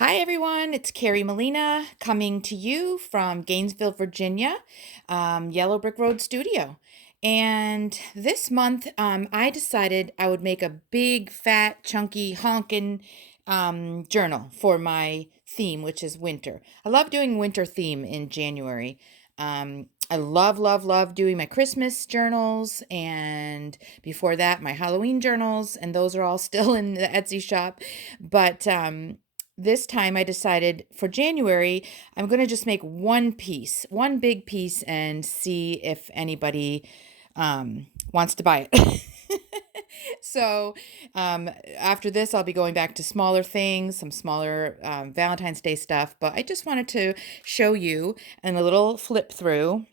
Hi, everyone. It's Carrie Molina coming to you from Gainesville, Virginia, Yellow Brick Road Studio. And this month, I decided I would make a big, fat, chunky, honkin' journal for my theme, which is winter. I love doing winter theme in January. I love, love, love doing my Christmas journals, and before that, my Halloween journals, and those are all still in the Etsy shop. But this time I decided for January, I'm going to just make one piece, one big piece, and see if anybody wants to buy it. So after this, I'll be going back to smaller things, some smaller Valentine's Day stuff. But I just wanted to show you in a little flip through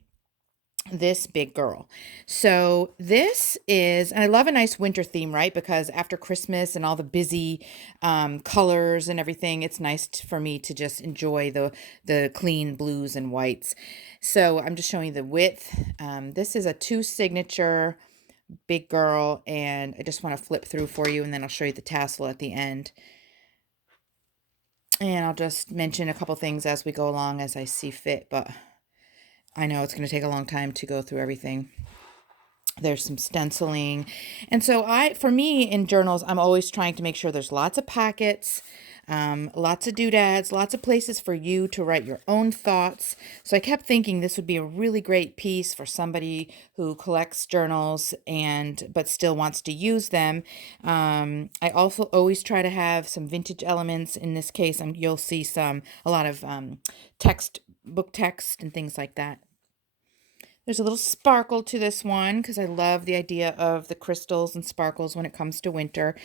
this big girl. So this is, and I love a nice winter theme, right? Because after Christmas and all the busy colors and everything, it's nice for me to just enjoy the clean blues and whites. So I'm just showing the width. This is a 2 signature big girl, and I just want to flip through for you, and then I'll show you the tassel at the end. And I'll just mention a couple things as we go along as I see fit, but I know it's going to take a long time to go through everything. There's some stenciling. And so for me in journals, I'm always trying to make sure there's lots of pockets, lots of doodads, lots of places for you to write your own thoughts. So I kept thinking this would be a really great piece for somebody who collects journals but still wants to use them. I also always try to have some vintage elements. In this case, you'll see a lot of book text and things like that. There's a little sparkle to this one because I love the idea of the crystals and sparkles when it comes to winter.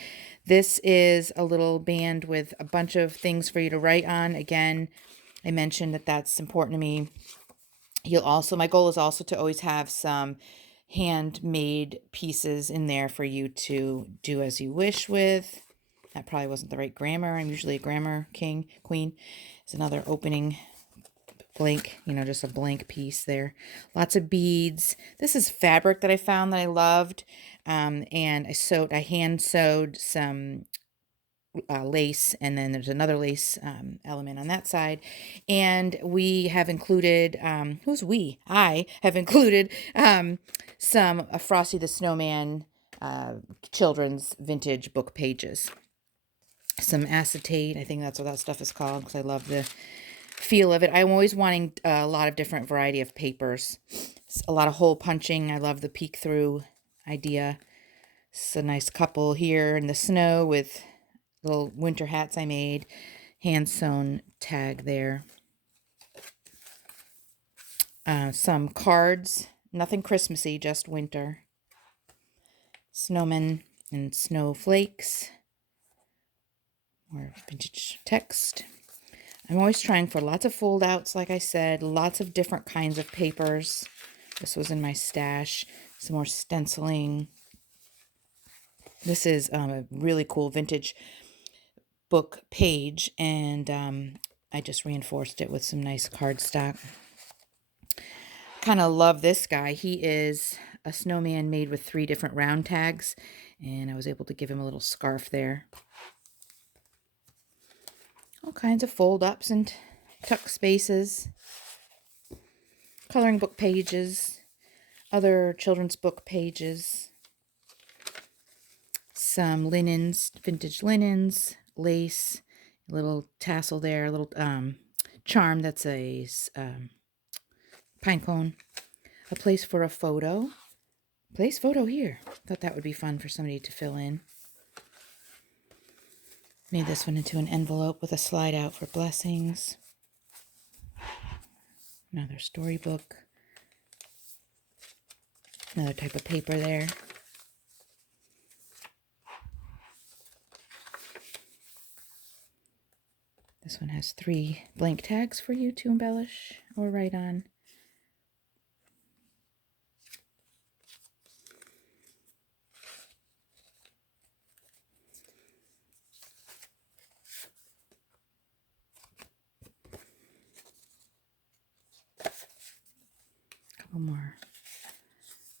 This is a little band with a bunch of things for you to write on. Again, I mentioned that that's important to me. My goal is also to always have some handmade pieces in there for you to do as you wish with. That probably wasn't the right grammar. I'm usually a grammar queen. It's another opening blank, just a blank piece there. Lots of beads. This is fabric that I found that I loved. And I hand sewed some lace, and then there's another lace element on that side. And we have included, I have included some Frosty the Snowman children's vintage book pages. Some acetate, I think that's what that stuff is called, because I love the feel of it. I'm always wanting a lot of different variety of papers. It's a lot of hole punching. I love the peek through idea. It's a nice couple here in the snow with little winter hats I made. Hand sewn tag there. Some cards. Nothing Christmassy, just winter. Snowmen and snowflakes. More vintage text. I'm always trying for lots of fold outs, like I said, lots of different kinds of papers. This was in my stash. Some more stenciling. This is a really cool vintage book page, and I just reinforced it with some nice cardstock. Kind of love this guy. He is a snowman made with 3 different round tags, and I was able to give him a little scarf there. All kinds of fold-ups and tuck spaces. Coloring book pages. Other children's book pages. Some linens, vintage linens, lace, a little tassel there, a little charm that's a pine cone. A place for a photo. Place photo here. Thought that would be fun for somebody to fill in. Made this one into an envelope with a slide out for blessings. Another storybook. Another type of paper there. This one has 3 blank tags for you to embellish or write on. Couple more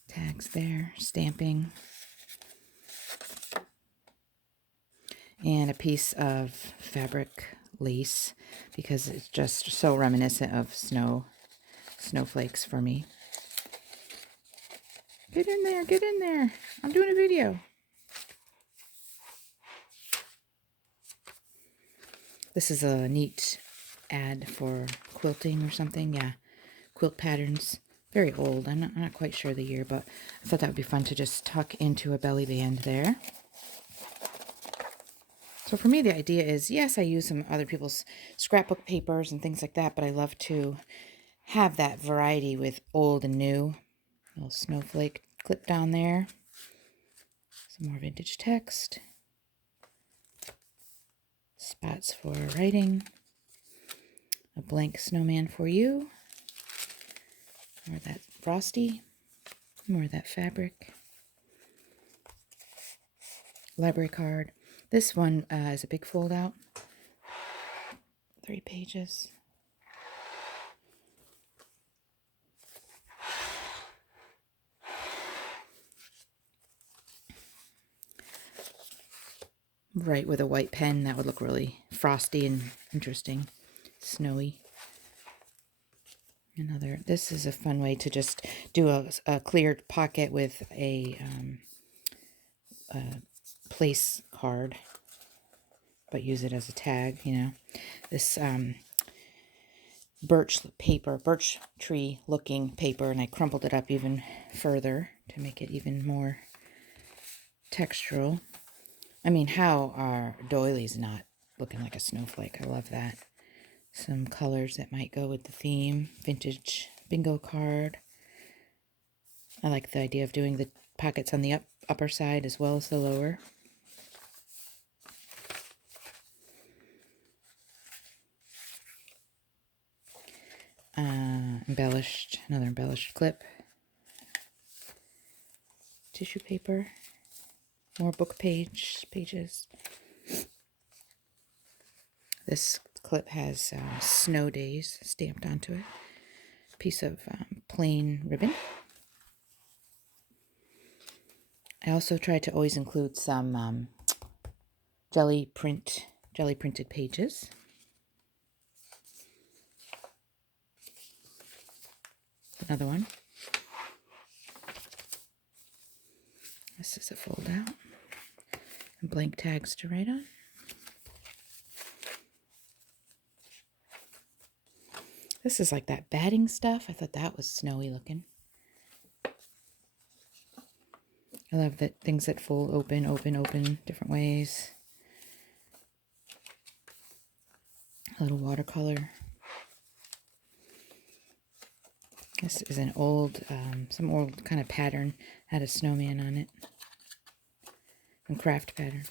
tags there, stamping. And a piece of fabric lace because it's just so reminiscent of snowflakes for me. Get in there, get in there. I'm doing a video. This is a neat ad for quilting or something. Yeah, quilt patterns. Very old. I'm not quite sure the year, but I thought that would be fun to just tuck into a belly band there. So for me, the idea is, yes, I use some other people's scrapbook papers and things like that, but I love to have that variety with old and new. A little snowflake clip down there. Some more vintage text. Spots for writing. A blank snowman for you. More of that frosty. More of that fabric. Library card. This one is a big fold out. 3 pages. Right, with a white pen, that would look really frosty and interesting. Snowy. This is a fun way to just do a cleared pocket with a place card, but use it as a tag, you know. This birch tree looking paper, and I crumpled it up even further to make it even more textural. I mean, how are doilies not looking like a snowflake? I love that. Some colors that might go with the theme. Vintage bingo card. I like the idea of doing the pockets on the upper side as well as the lower. Another embellished clip. Tissue paper. More book pages. This clip has snow days stamped onto it. Piece of plain ribbon. I also try to always include some jelly printed pages. Another one. This is a fold out. And blank tags to write on. This is like that batting stuff. I thought that was snowy looking. I love that things that fold open, different ways. A little watercolor. This is an old, some old kind of pattern. Had a snowman on it. And craft pattern.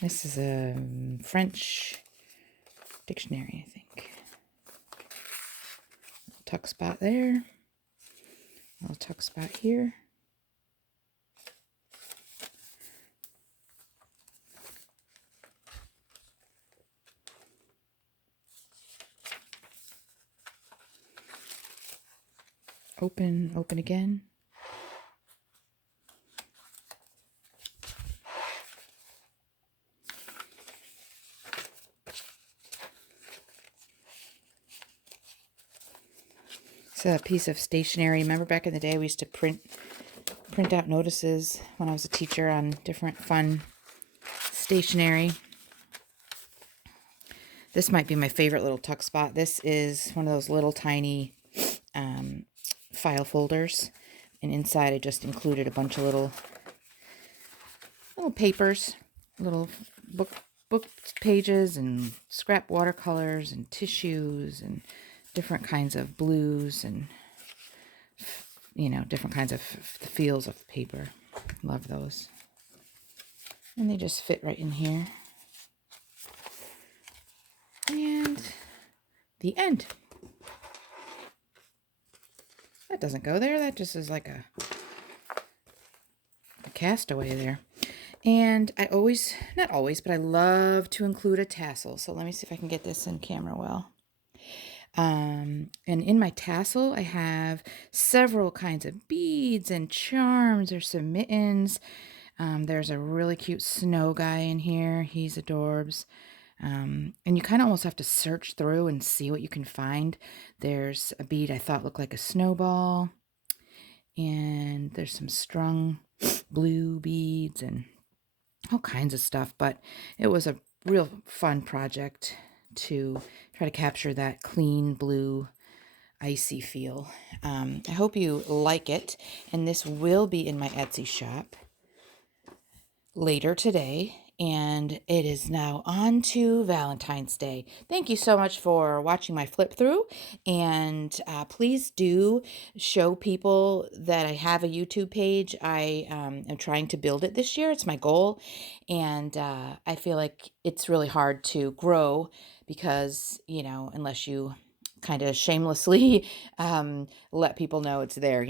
This is a French dictionary, I think. Tuck spot there. A little tuck spot here. Open again. It's a piece of stationery. Remember back in the day we used to print out notices when I was a teacher on different fun stationery. This might be my favorite little tuck spot. This is one of those little tiny file folders, and inside I just included a bunch of little papers, little book pages and scrap watercolors and tissues and different kinds of blues and, you know, different kinds of feels of paper. Love those. And they just fit right in here. And the end. That doesn't go there. That just is like a castaway there. And I always, not always, but I love to include a tassel. So let me see if I can get this in camera well. And in my tassel, I have several kinds of beads and charms or some mittens. There's a really cute snow guy in here. He's adorbs. And you kind of almost have to search through and see what you can find. There's a bead I thought looked like a snowball. And there's some strung blue beads and all kinds of stuff. But it was a real fun project to try to capture that clean blue icy feel. I hope you like it. And this will be in my Etsy shop later today, and it is now on to Valentine's Day. Thank you so much for watching my flip through, and please do show people that I have a YouTube page. I am trying to build it this year. It's my goal, and I feel like it's really hard to grow because, unless you kind of shamelessly let people know it's there.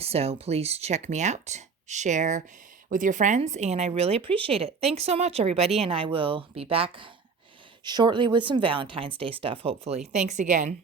So please check me out, share with your friends, and I really appreciate it. Thanks so much, everybody, and I will be back shortly with some Valentine's Day stuff, hopefully. Thanks again.